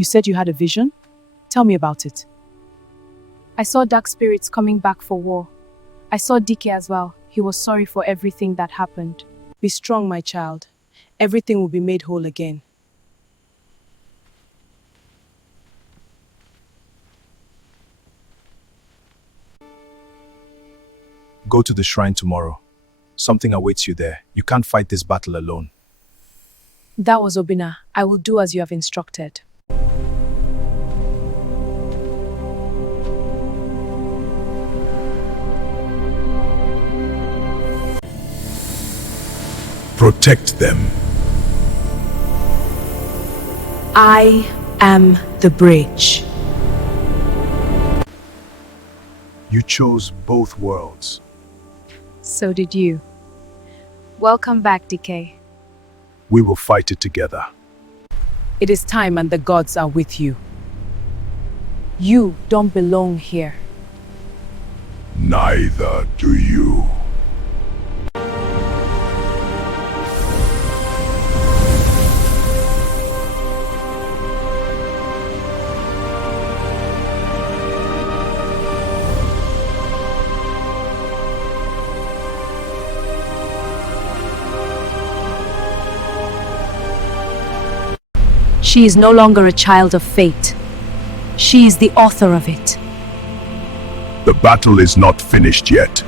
You said you had a vision? Tell me about it. I saw dark spirits coming back for war. I saw Dike as well. He was sorry for everything that happened. Be strong, my child. Everything will be made whole again. Go to the shrine tomorrow. Something awaits you there. You can't fight this battle alone. That was Obinna. I will do as you have instructed. Protect them. I am the bridge. You chose both worlds. So did you. Welcome back, Dike. We will fight it together. It is time and the gods are with you. You don't belong here. Neither do you. She is no longer a child of fate. She is the author of it. The battle is not finished yet.